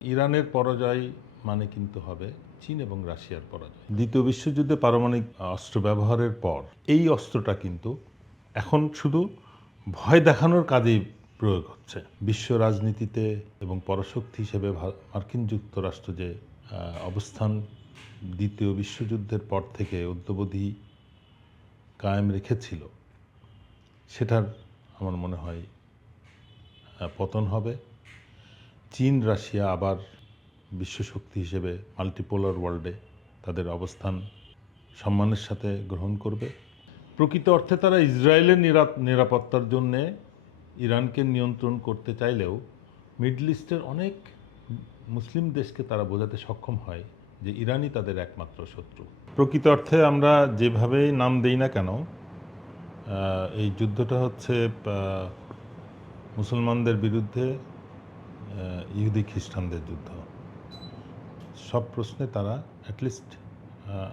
ইরানের পরাজয় মানে কিন্তু হবে চীন এবং রাশিয়ার পরাজয়। দ্বিতীয় বিশ্বযুদ্ধে পারমাণবিক অস্ত্র ব্যবহারের পর এই অস্ত্রটা কিন্তু এখন শুধু ভয় দেখানোর কাজেই প্রয়োগ হচ্ছে। বিশ্ব রাজনীতিতে এবং পরাশক্তি হিসেবে মার্কিন যুক্তরাষ্ট্র যে অবস্থান দ্বিতীয় বিশ্বযুদ্ধের পর থেকে অদ্যাবধি কায়েম রেখেছিল, সেটার আমার মনে হয় পতন হবে। চীন রাশিয়া আবার বিশ্বশক্তি হিসেবে মাল্টিপোলার ওয়ার্ল্ডে তাদের অবস্থান সম্মানের সাথে গ্রহণ করবে। প্রকৃত অর্থে তারা ইসরায়েলের নিরাপত্তার জন্যে ইরানকে নিয়ন্ত্রণ করতে চাইলেও মিডল ইস্টের অনেক মুসলিম দেশকে তারা বোঝাতে সক্ষম হয় যে ইরানই তাদের একমাত্র শত্রু। প্রকৃত অর্থে আমরা যেভাবেই নাম দেই না কেন, এই যুদ্ধটা হচ্ছে মুসলমানদের বিরুদ্ধে ইহুদি খ্রিস্টানদের যুদ্ধ। সব প্রশ্নে তারা অ্যাটলিস্ট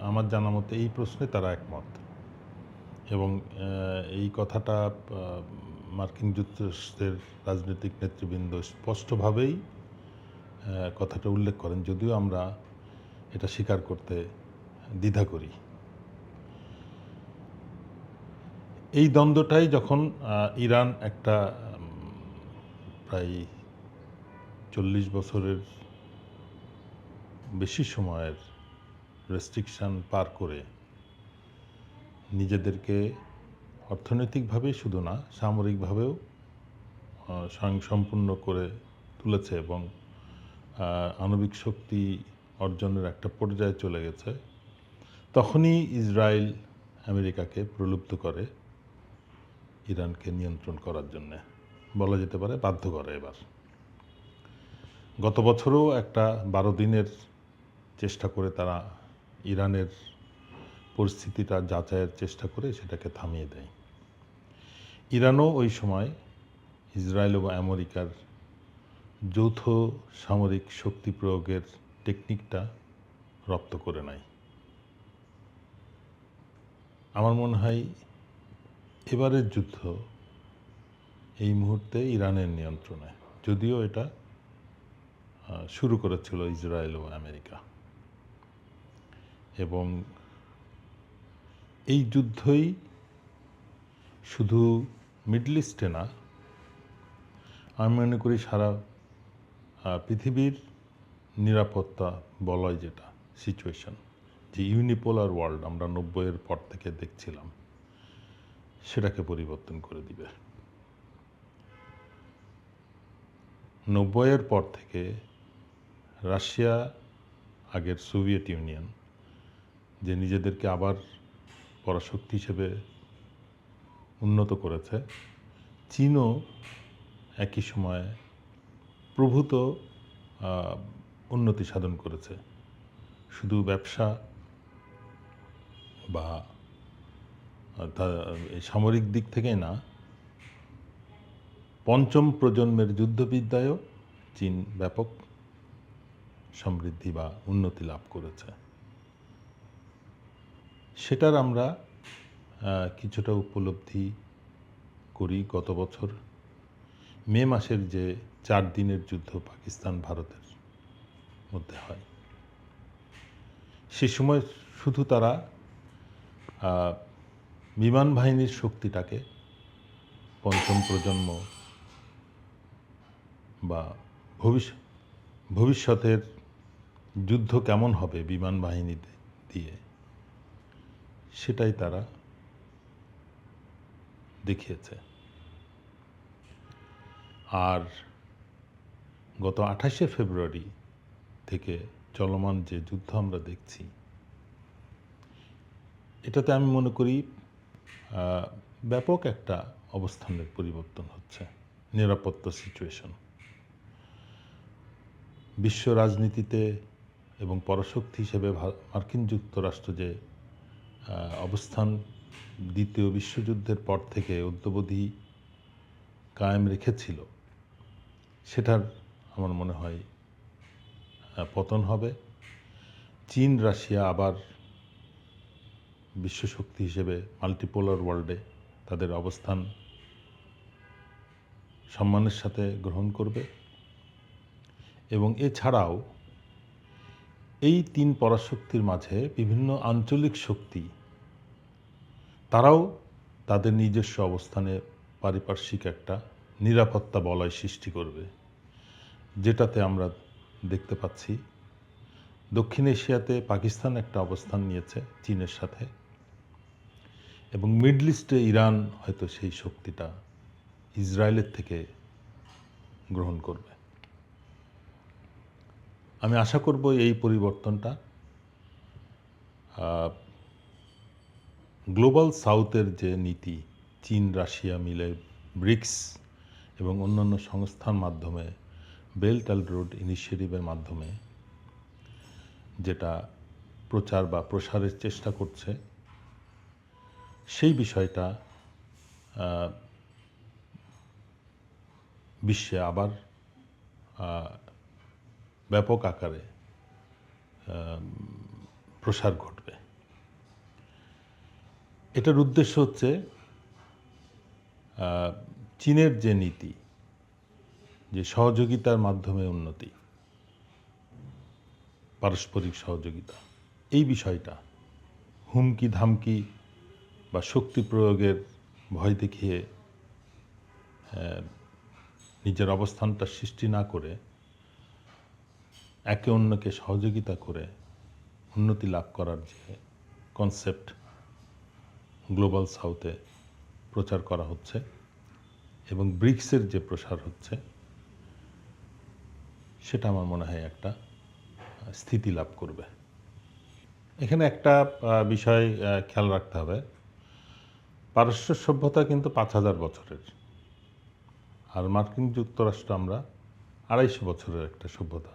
আমার জানা মতে এই প্রশ্নে তারা একমত, এবং এই কথাটা মার্কিন যুক্তরাষ্ট্রের রাজনৈতিক নেতৃবৃন্দ স্পষ্টভাবেই কথাটা উল্লেখ করেন, যদিও আমরা এটা স্বীকার করতে দ্বিধা করি। এই দ্বন্দ্বটাই যখন ইরান একটা প্রায় 40 বছরের বেশি সময়ের রেস্ট্রিকশান পার করে নিজেদেরকে অর্থনৈতিকভাবেই শুধু না, সামরিকভাবেও স্বয়ংসম্পূর্ণ করে তুলেছে এবং আণবিক শক্তি অর্জনের একটা পর্যায়ে চলে গেছে, তখনই ইসরায়েল আমেরিকাকে প্রলুব্ধ করে ইরানকে নিয়ন্ত্রণ করার জন্য, বলা যেতে পারে বাধ্য করে। এবার গত বছরও একটা 12 দিনের চেষ্টা করে তারা ইরানের পরিস্থিতিটা যাচাইয়ের চেষ্টা করে সেটাকে থামিয়ে দেয়। ইরানও ওই সময় ইসরায়েল এবং আমেরিকার যৌথ সামরিক শক্তি প্রয়োগের টেকনিকটা রপ্ত করে নেয়। আমার মনে হয় এবারের যুদ্ধ এই মুহূর্তে ইরানের নিয়ন্ত্রণে, যদিও এটা শুরু করেছিল ইসরায়েল ও আমেরিকা। এবং এই যুদ্ধই শুধু মিডল ইস্টে না, আমি মনে করি সারা পৃথিবীর নিরাপত্তা বলয় যেটা সিচুয়েশন, যে ইউনিপোলার ওয়ার্ল্ড আমরা 90-এর পর থেকে দেখছিলাম, সেটাকে পরিবর্তন করে দিবে। 90-এর পর থেকে রাশিয়া, আগের সোভিয়েত ইউনিয়ন, যে নিজেদেরকে আবার পরাশক্তি হিসেবে উন্নত করেছে, চীনও একই সময়ে প্রভূত উন্নতি সাধন করেছে। শুধু ব্যবসা বা সামরিক দিক থেকে না, পঞ্চম প্রজন্মের যুদ্ধবিদ্যায়ও চীন ব্যাপক সমৃদ্ধি বা উন্নতি লাভ করেছে। সেটার আমরা কিছুটা উপলব্ধি করি গত বছর মে মাসের যে 4 দিনের যুদ্ধ পাকিস্তান ভারতের মধ্যে হয়। সে সময় শুধু তারা বিমান বাহিনীর শক্তিটাকে পঞ্চম প্রজন্ম বা ভবিষ্যতের যুদ্ধ কেমন হবে বিমান বাহিনী দিয়ে, সেটাই তারা দেখিয়েছে। আর গত 28শে ফেব্রুয়ারি থেকে চলমান যে যুদ্ধ আমরা দেখছি, এটাতে আমি মনে করি ব্যাপক একটা অবস্থানের পরিবর্তন হচ্ছে, নিরাপত্তা সিচুয়েশন। বিশ্ব রাজনীতিতে এবং পরাশক্তি হিসেবে মার্কিন যুক্তরাষ্ট্র যে অবস্থান দ্বিতীয় বিশ্বযুদ্ধের পর থেকে অদ্যাবধি কায়েম রেখেছিল, সেটার আমার মনে হয় পতন হবে। চীন রাশিয়া আবার বিশ্বশক্তি হিসেবে মাল্টিপোলার ওয়ার্ল্ডে তাদের অবস্থান সম্মানের সাথে গ্রহণ করবে, এবং এছাড়াও এই তিন পরাশক্তির মাঝে বিভিন্ন আঞ্চলিক শক্তি তারাও তাদের নিজস্ব অবস্থানে পারিপার্শ্বিক একটা নিরাপত্তা বলয় সৃষ্টি করবে, যেটাতে আমরা দেখতে পাচ্ছি দক্ষিণ এশিয়াতে পাকিস্তান একটা অবস্থান নিয়েছে চীনের সাথে, এবং মিডল ইস্টে ইরান হয়তো সেই শক্তিটা ইসরায়েলের থেকে গ্রহণ করবে। আমি আশা করব এই পরিবর্তনটা গ্লোবাল সাউথের যে নীতি, চীন রাশিয়া মিলে ব্রিক্স এবং অন্যান্য সংস্থার মাধ্যমে বেল্ট অ্যান্ড রোড ইনিশিয়েটিভের মাধ্যমে যেটা প্রচার বা প্রসারের চেষ্টা করছে, সেই বিষয়টা বিশ্বে আবার ব্যাপক আকারে প্রসার ঘটবে। এটার উদ্দেশ্য হচ্ছে চীনের যে নীতি, যে সহযোগিতার মাধ্যমে উন্নতি, পারস্পরিক সহযোগিতা, এই বিষয়টা হুমকি ধামকি বা শক্তি প্রয়োগের ভয় দেখিয়ে নিজের অবস্থানটা সৃষ্টি না করে একে অন্যকে সহযোগিতা করে উন্নতি লাভ করার যে কনসেপ্ট গ্লোবাল সাউথে প্রচার করা হচ্ছে এবং ব্রিক্সের যে প্রসার হচ্ছে, সেটা আমার মনে হয় একটা স্থিতি লাভ করবে। এখানে একটা বিষয় খেয়াল রাখতে হবে, পারস্য সভ্যতা কিন্তু 5000 বছরের, আর মার্কিন যুক্তরাষ্ট্র আমরা 250 বছরের একটা সভ্যতা,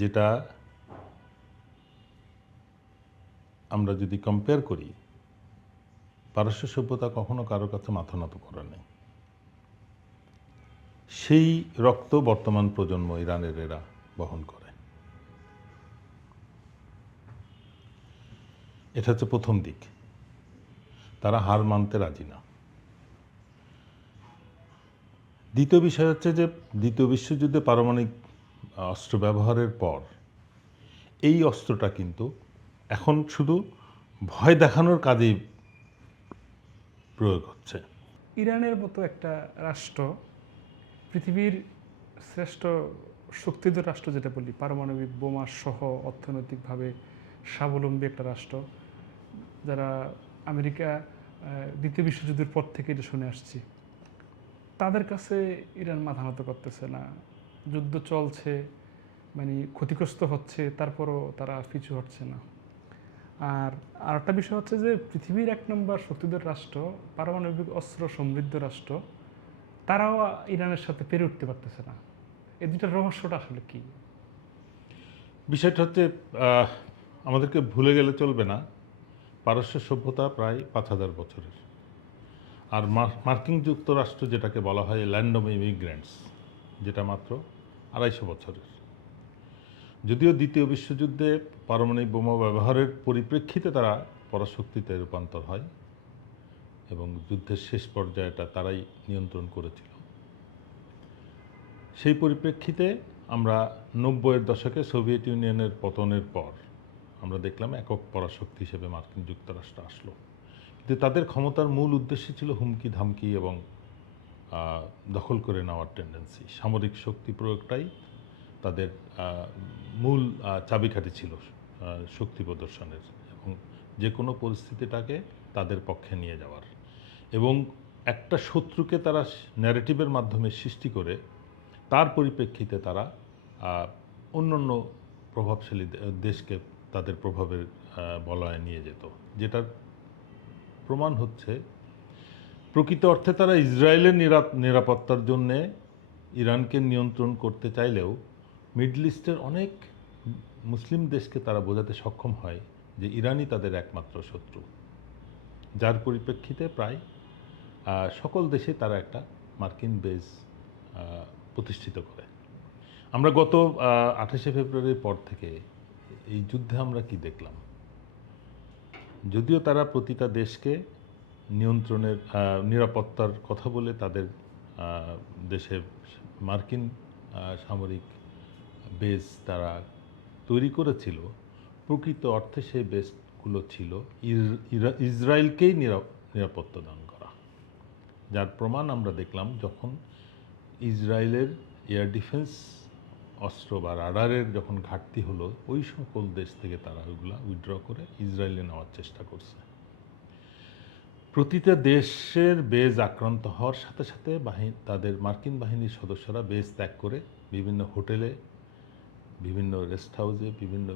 যেটা আমরা যদি কম্পেয়ার করি, পারস্য সভ্যতা কখনো কারো কাছে মাথা নত করে নেই। সেই রক্ত বর্তমান প্রজন্ম ইরানের এরা বহন করে। এটা হচ্ছে প্রথম দিক, তারা হার মানতে রাজি না। দ্বিতীয় বিষয় হচ্ছে যে দ্বিতীয় বিশ্বযুদ্ধে পারমাণবিক অস্ত্র ব্যবহারের পর এই অস্ত্রটা কিন্তু এখন শুধু ভয় দেখানোর কাজেই প্রয়োগ হচ্ছে। ইরানের মতো একটা রাষ্ট্র, পৃথিবীর শ্রেষ্ঠ শক্তিধর রাষ্ট্র যেটা বলি, পারমাণবিক বোমা সহ অর্থনৈতিকভাবে স্বাবলম্বী একটা রাষ্ট্র, যারা আমেরিকা দ্বিতীয় বিশ্বযুদ্ধের পর থেকে এটা শুনে আসছি, তাদের কাছে ইরান মাথা নত করতেছে না। যুদ্ধ চলছে, মানে ক্ষতিগ্রস্ত হচ্ছে, তারপরও তারা পিছু হটছে না। আর আরেকটা বিষয় হচ্ছে যে পৃথিবীর 1 নম্বর শক্তিধর রাষ্ট্র, পারমাণবিক অস্ত্র সমৃদ্ধ রাষ্ট্র, তারাও ইরানের সাথে পেরে উঠতে পারতেছে না। এই দুটার রহস্যটা আসলে কি? বিষয়টা হচ্ছে আমাদেরকে ভুলে গেলে চলবে না, পারস্য সভ্যতা প্রায় 5000 বছরের, আর মার্কিন যুক্তরাষ্ট্র যেটাকে বলা হয় ল্যান্ড অফ ইমিগ্রেন্টস, যেটা মাত্র 250 বছরের। যদিও দ্বিতীয় বিশ্বযুদ্ধে পারমাণবিক বোমা ব্যবহারের পরিপ্রেক্ষিতে তারা পরাশক্তিতে রূপান্তর হয় এবং যুদ্ধের শেষ পর্যায়টা তারাই নিয়ন্ত্রণ করেছিল। সেই পরিপ্রেক্ষিতে আমরা 90-এর দশকে সোভিয়েত ইউনিয়নের পতনের পর আমরা দেখলাম একক পরাশক্তি হিসেবে মার্কিন যুক্তরাষ্ট্র আসলো, কিন্তু তাদের ক্ষমতার মূল উদ্দেশ্য ছিল হুমকি ধামকি এবং দখল করে নেওয়ার টেন্ডেন্সি। সামরিক শক্তি প্রয়োগটাই তাদের মূল চাবিকাঠি ছিল শক্তি প্রদর্শনের এবং যে কোনো পরিস্থিতিটাকে তাদের পক্ষে নিয়ে যাওয়ার, এবং একটা শত্রুকে তারা ন্যারেটিভের মাধ্যমে সৃষ্টি করে তার পরিপ্রেক্ষিতে তারা অন্যান্য প্রভাবশালী দেশকে তাদের প্রভাবের বলয়ে নিয়ে যেত, যেটার প্রমাণ হচ্ছে প্রকৃত অর্থে তারা ইসরায়েলের নিরাপত্তার জন্যে ইরানকে নিয়ন্ত্রণ করতে চাইলেও মিডল ইস্টের অনেক মুসলিম দেশকে তারা বোঝাতে সক্ষম হয় যে ইরানই তাদের একমাত্র শত্রু, যার পরিপ্রেক্ষিতে প্রায় সকল দেশে তারা একটা মার্কিন বেজ প্রতিষ্ঠিত করে। আমরা গত 28শে ফেব্রুয়ারির পর থেকে এই যুদ্ধে আমরা কি দেখলাম? যদিও তারা প্রতিটা দেশকে নিয়ন্ত্রণের নিরাপত্তার কথা বলে তাদের দেশে মার্কিন সামরিক বেস তারা তৈরি করেছিল, প্রকৃত অর্থে সেই বেসগুলো ছিল ইসরায়েলকেই নিরাপত্তা দান করা। যার প্রমাণ আমরা দেখলাম যখন ইসরায়েলের এয়ার ডিফেন্স অস্ত্র বা রাডারের যখন ঘাটতি হলো, ওই সকল দেশ থেকে তারা ওইগুলা উইথড্র করে ইসরায়েলে নেওয়ার চেষ্টা করছে। প্রতিটা দেশের বেজ আক্রান্ত হওয়ার সাথে সাথে তাদের মার্কিন বাহিনীর সদস্যরা বেজ ত্যাগ করে বিভিন্ন হোটেলে, বিভিন্ন রেস্ট হাউসে, বিভিন্ন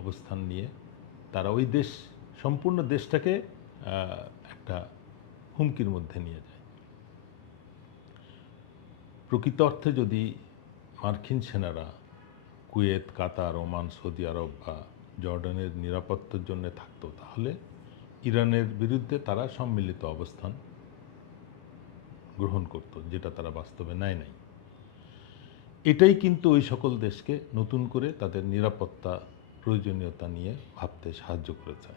অবস্থান নিয়ে তারা ওই দেশ, সম্পূর্ণ দেশটাকে একটা হুমকির মধ্যে নিয়ে যায়। প্রকৃত অর্থে যদি মার্কিন সেনারা কুয়েত, কাতার, ওমান, সৌদি আরব বা জর্ডানের নিরাপত্তার জন্য থাকতো, তাহলে ইরানের বিরুদ্ধে তারা সম্মিলিত অবস্থান গ্রহণ করত, যেটা তারা বাস্তবে নেয় নাই। এটাই কিন্তু ওই সকল দেশকে নতুন করে তাদের নিরাপত্তা প্রয়োজনীয়তা নিয়ে ভাবতে সাহায্য করেছে,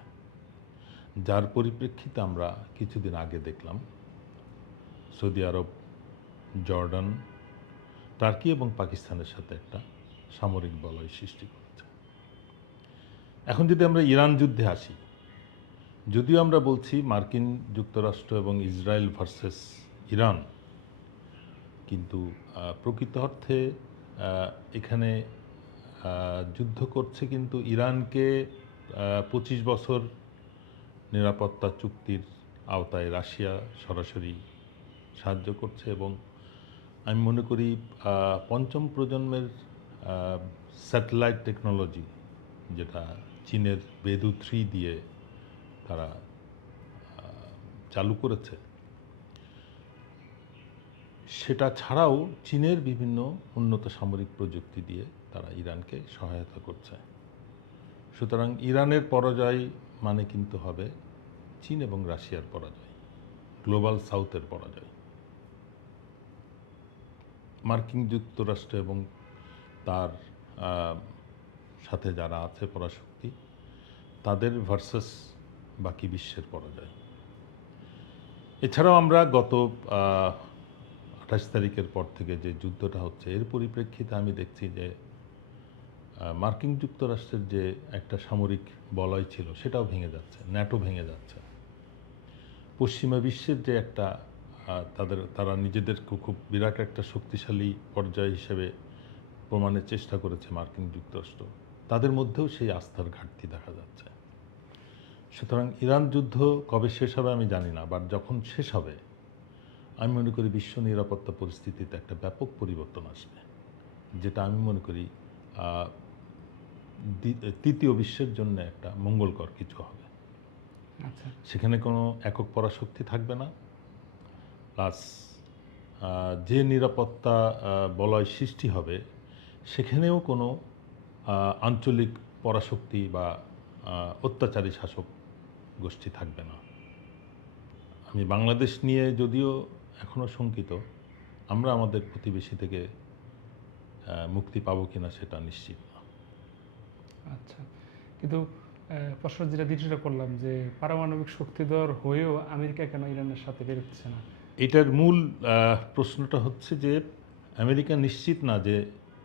যার পরিপ্রেক্ষিতে আমরা কিছুদিন আগে দেখলাম সৌদি আরব, জর্ডান, টার্কি এবং পাকিস্তানের সাথে একটা সামরিক বলয় সৃষ্টি করেছে। এখন যদি আমরা ইরান যুদ্ধে আসি, যদিও আমরা বলছি মার্কিন যুক্তরাষ্ট্র এবং ইসরায়েল ভার্সেস ইরান, কিন্তু প্রকৃত অর্থে এখানে যুদ্ধ করছে কিন্তু ইরানকে 25 বছর নিরাপত্তা চুক্তির আওতায় রাশিয়া সরাসরি সাহায্য করছে, এবং আমি মনে করি পঞ্চম প্রজন্মের স্যাটেলাইট টেকনোলজি, যেটা চীনের বেদু 3 দিয়ে তারা চালু করেছে, সেটা ছাড়াও চীনের বিভিন্ন উন্নত সামরিক প্রযুক্তি দিয়ে তারা ইরানকে সহায়তা করছে। সুতরাং ইরানের পরাজয় মানে কিন্তু হবে চীন এবং রাশিয়ার পরাজয়, গ্লোবাল সাউথের পরাজয়। মার্কিন যুক্তরাষ্ট্র এবং তার সাথে যারা আছে পরাশক্তি, তাদের ভার্সাস বাকি বিশ্বের পরাজয়। এছাড়াও আমরা গত 28 তারিখের পর থেকে যে যুদ্ধটা হচ্ছে, এর পরিপ্রেক্ষিতে আমি দেখছি যে মার্কিন যুক্তরাষ্ট্রের যে একটা সামরিক বলয় ছিল সেটাও ভেঙে যাচ্ছে, ন্যাটো ভেঙে যাচ্ছে। পশ্চিমা বিশ্বের যে একটা তারা নিজেদেরকে খুব বিরাট একটা শক্তিশালী পর্যায় হিসেবে প্রমাণের চেষ্টা করেছে মার্কিন যুক্তরাষ্ট্র, তাদের মধ্যেও সেই আস্থার ঘাটতি দেখা যাচ্ছে। সুতরাং ইরান যুদ্ধ কবে শেষ হবে আমি জানি না, বাট যখন শেষ হবে আমি মনে করি বিশ্ব নিরাপত্তা পরিস্থিতিতে একটা ব্যাপক পরিবর্তন আসবে, যেটা আমি মনে করি তৃতীয় বিশ্বের জন্য একটা মঙ্গলকর কিছু হবে। আচ্ছা, সেখানে কোনো একক পরাশক্তি থাকবে না, প্লাস যে নিরাপত্তা বলয় সৃষ্টি হবে সেখানেও কোনো আঞ্চলিক পরাশক্তি বা অত্যাচারী শাসক গোষ্ঠী থাকবে না। আমি বাংলাদেশ নিয়ে যদিও এখনও শঙ্কিত, আমরা আমাদের প্রতিবেশী থেকে মুক্তি পাবো কিনা সেটা নিশ্চিত না। আচ্ছা, কিন্তু প্রশ্ন যেটা দ্বিতীয়টা করলাম যে পারমাণবিক শক্তিধর হয়েও আমেরিকা কেন ইরানের সাথে বেরোচ্ছে না? এটার মূল প্রশ্নটা হচ্ছে যে আমেরিকা নিশ্চিত না যে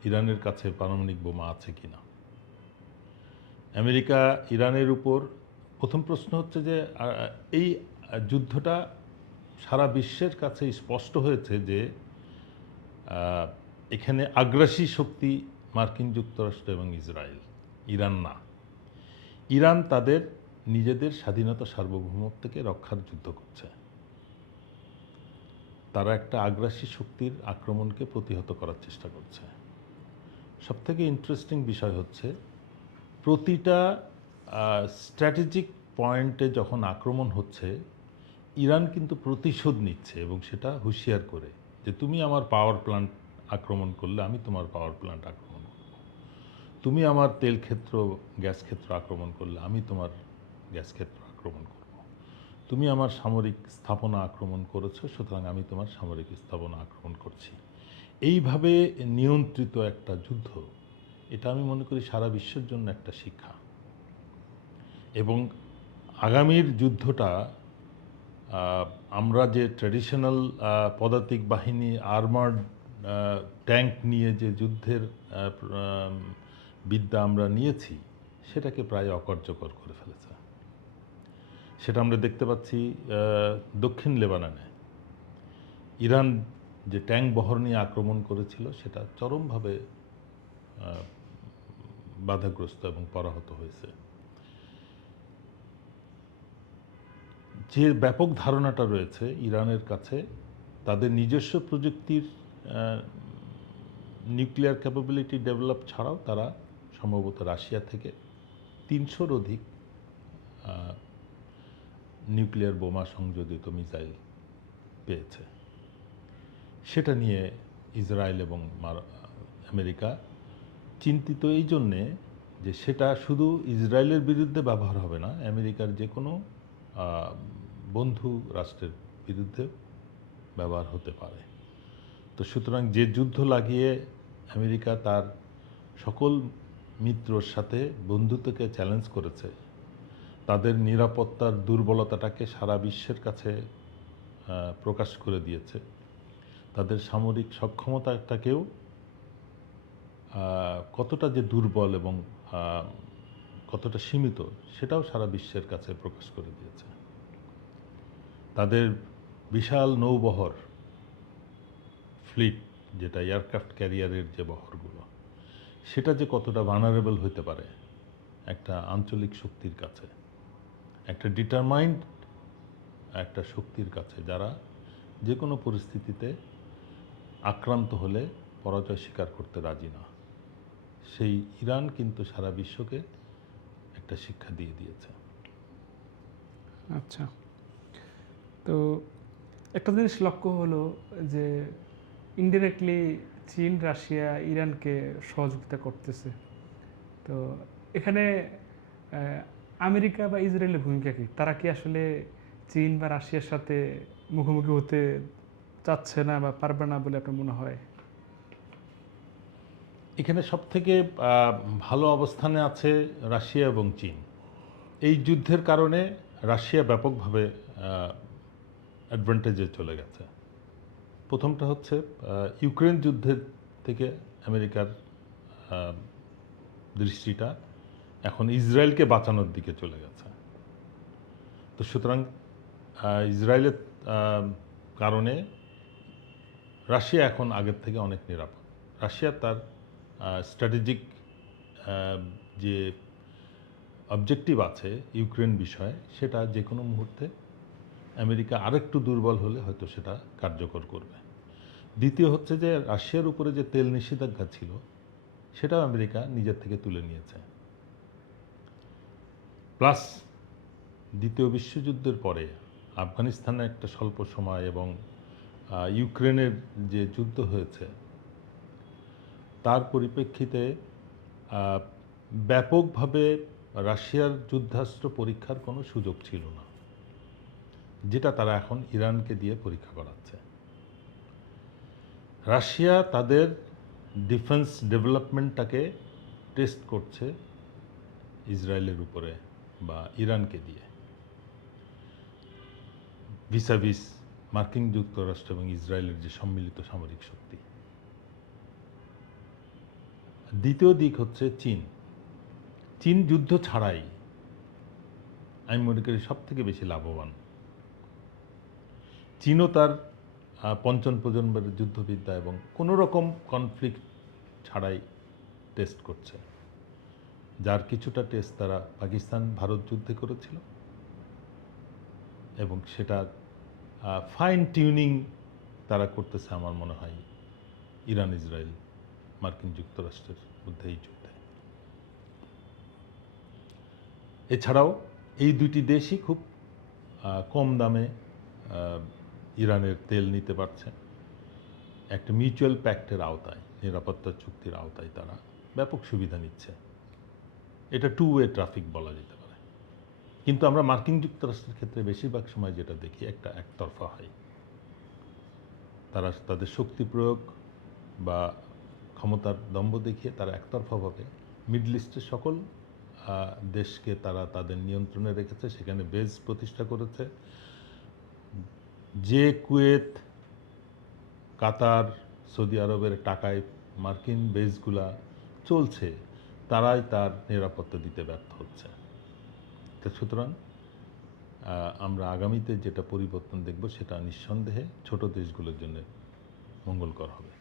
ইরানের কাছে পারমাণবিক বোমা আছে কিনা। আমেরিকা ইরানের উপর, প্রথম প্রশ্ন হচ্ছে যে এই যুদ্ধটা সারা বিশ্বের কাছে স্পষ্ট হয়েছে যে এখানে আগ্রাসী শক্তি মার্কিন যুক্তরাষ্ট্র এবং ইসরায়েল, ইরান না। ইরান তাদের নিজেদের স্বাধীনতা সার্বভৌমত্বকে রক্ষার যুদ্ধ করছে। তারা একটা আগ্রাসী শক্তির আক্রমণকে প্রতিহত করার চেষ্টা করছে। সবথেকে ইন্টারেস্টিং বিষয় হচ্ছে প্রতিটা স্ট্র্যাটেজিক পয়েন্টে যখন আক্রমণ হচ্ছে, ইরান কিন্তু প্রতিশোধ নিচ্ছে, এবং সেটা হুঁশিয়ার করে যে তুমি আমার পাওয়ার প্ল্যান্ট আক্রমণ করলে আমি তোমার পাওয়ার প্ল্যান্ট আক্রমণ করব, তুমি আমার তেল ক্ষেত্র, গ্যাস ক্ষেত্র আক্রমণ করলে আমি তোমার গ্যাস ক্ষেত্র আক্রমণ করব, তুমি আমার সামরিক স্থাপনা আক্রমণ করেছো, সুতরাং আমি তোমার সামরিক স্থাপনা আক্রমণ করছি। এইভাবে নিয়ন্ত্রিত একটা যুদ্ধ, এটা আমি মনে করি সারা বিশ্বের জন্য একটা শিক্ষা। এবং আগামীর যুদ্ধটা আমরা যে ট্র্যাডিশনাল পদাতিক বাহিনী, আর্মার্ড ট্যাঙ্ক নিয়ে যে যুদ্ধের বিদ্যা আমরা নিয়েছি সেটাকে প্রায় অকার্যকর করে ফেলেছে। সেটা আমরা দেখতে পাচ্ছি দক্ষিণ লেবাননে ইরান যে ট্যাঙ্ক বহর নিয়ে আক্রমণ করেছিল সেটা চরমভাবে বাধাগ্রস্ত এবং পরাহত হয়েছে। যে ব্যাপক ধারণাটা রয়েছে ইরানের কাছে, তাদের নিজস্ব প্রযুক্তির নিউক্লিয়ার ক্যাপাবিলিটি ডেভেলপ ছাড়াও তারা সম্ভবত রাশিয়া থেকে 300-র অধিক নিউক্লিয়ার বোমা সংযোজিত মিসাইল পেয়েছে। সেটা নিয়ে ইসরায়েল এবং আমেরিকা চিন্তিত এই জন্যে যে সেটা শুধু ইসরায়েলের বিরুদ্ধে ব্যবহার হবে না, আমেরিকার যে কোনো বন্ধু রাষ্ট্রের বিরুদ্ধে ব্যবহার হতে পারে। তো সুতরাং যে যুদ্ধ লাগিয়ে আমেরিকা তার সকল মিত্রর সাথে বন্ধুত্বকে চ্যালেঞ্জ করেছে, তাদের নিরাপত্তার দুর্বলতাটাকে সারা বিশ্বের কাছে প্রকাশ করে দিয়েছে, তাদের সামরিক সক্ষমতাটাকেও কতটা যে দুর্বল এবং কতটা সীমিত সেটাও সারা বিশ্বের কাছে প্রকাশ করে দিয়েছে। তাদের বিশাল নৌবহর ফ্লিট, যেটা এয়ারক্রাফট ক্যারিয়ারের যে বহরগুলো, সেটা যে কতটা ভানারেবল হতে পারে একটা আঞ্চলিক শক্তির কাছে, একটা ডিটারমাইন্ড একটা শক্তির কাছে, যারা যে কোনো পরিস্থিতিতে আক্রান্ত হলে পরাজয় স্বীকার করতে রাজি না। সেই ইরান কিন্তু সারা বিশ্বকে একটা শিক্ষা দিয়ে দিয়েছে। আচ্ছা, তো একটা জিনিস লক্ষ্য হলো যে ইনডিরেক্টলি চীন রাশিয়া ইরানকে সহযোগিতা করতেছে। তো এখানে আমেরিকা বা ইসরায়েলের ভূমিকা কী? তারা কি আসলে চীন বা রাশিয়ার সাথে মুখোমুখি হতে চাচ্ছে না বা পারবে না বলে আপনার মনে হয়? এখানে সবথেকে ভালো অবস্থানে আছে রাশিয়া এবং চীন। এই যুদ্ধের কারণে রাশিয়া ব্যাপকভাবে অ্যাডভান্টেজে চলে গেছে। প্রথমটা হচ্ছে ইউক্রেন যুদ্ধের থেকে আমেরিকার দৃষ্টিটা এখন ইসরায়েলকে বাঁচানোর দিকে চলে গেছে। তো সুতরাং ইসরায়েলের কারণে রাশিয়া এখন আগের থেকে অনেক নিরাপদ। রাশিয়া তার স্ট্র্যাটেজিক যে অবজেক্টিভ আছে ইউক্রেন বিষয়ে, সেটা যে কোনো মুহূর্তে আমেরিকা আরেকটু দুর্বল হলে হয়তো সেটা কার্যকর করবে। দ্বিতীয় হচ্ছে যে রাশিয়ার উপরে যে তেল নিষেধাজ্ঞা ছিল সেটাও আমেরিকা নিজের থেকে তুলে নিয়েছে। প্লাস দ্বিতীয় বিশ্বযুদ্ধের পরে আফগানিস্তানে একটা স্বল্প সময় এবং ইউক্রেনের যে যুদ্ধ হয়েছে তার পরিপ্রেক্ষিতে ব্যাপকভাবে রাশিয়ার যুদ্ধাস্ত্র পরীক্ষার কোনো সুযোগ ছিল না, যেটা তারা এখন ইরানকে দিয়ে পরীক্ষা করাচ্ছে। রাশিয়া তাদের ডিফেন্স ডেভেলপমেন্টটাকে টেস্ট করছে ইসরায়েলের উপরে বা ইরানকে দিয়ে, ভিসাভিস মার্কিন যুক্তরাষ্ট্র এবং ইসরায়েলের যে সম্মিলিত সামরিক শক্তি। দ্বিতীয় দিক হচ্ছে চীন। চীন যুদ্ধ ছাড়াই আমি মনে করি সব থেকে বেশি লাভবান। চীনও তার পঞ্চম প্রজন্মের যুদ্ধবিদ্যা এবং কোনো রকম কনফ্লিক্ট ছাড়াই টেস্ট করছে, যার কিছুটা টেস্ট তারা পাকিস্তান ভারত যুদ্ধে করেছিল এবং সেটা ফাইন টিউনিং তারা করতেছে আমার মনে হয় ইরান ইসরায়েল মার্কিন যুক্তরাষ্ট্রের মধ্যে এই যুদ্ধে। এছাড়াও এই দুইটি দেশই খুব কম দামে ইরানের তেল নিতে পারছে। একটা মিউচুয়াল প্যাক্টের আওতায়, নিরাপত্তা চুক্তির আওতায় তারা ব্যাপক সুবিধা নিচ্ছে। এটা টু ওয়ে ট্রাফিক বলা যেতে পারে। কিন্তু আমরা মার্কিন যুক্তরাষ্ট্রের ক্ষেত্রে বেশিরভাগ সময় যেটা দেখি একটা একতরফা হয়। তারা তাদের শক্তি প্রয়োগ বা ক্ষমতার দম্ভ দেখিয়ে তারা একতরফাভাবে মিডল ইস্টের সকল দেশকে তারা তাদের নিয়ন্ত্রণে রেখেছে, সেখানে বেজ প্রতিষ্ঠা করেছে। যে কুয়েত, কাতার, সৌদি আরবের টাকায় মার্কিন বেসগুলা চলছে, তারাই তার নিরাপত্তা দিতে ব্যর্থ হচ্ছে। তো সুতরাং আমরা আগামীতে যেটা পরিবর্তন দেখব সেটা নিঃসন্দেহে ছোট দেশগুলোর জন্য মঙ্গলকর হবে।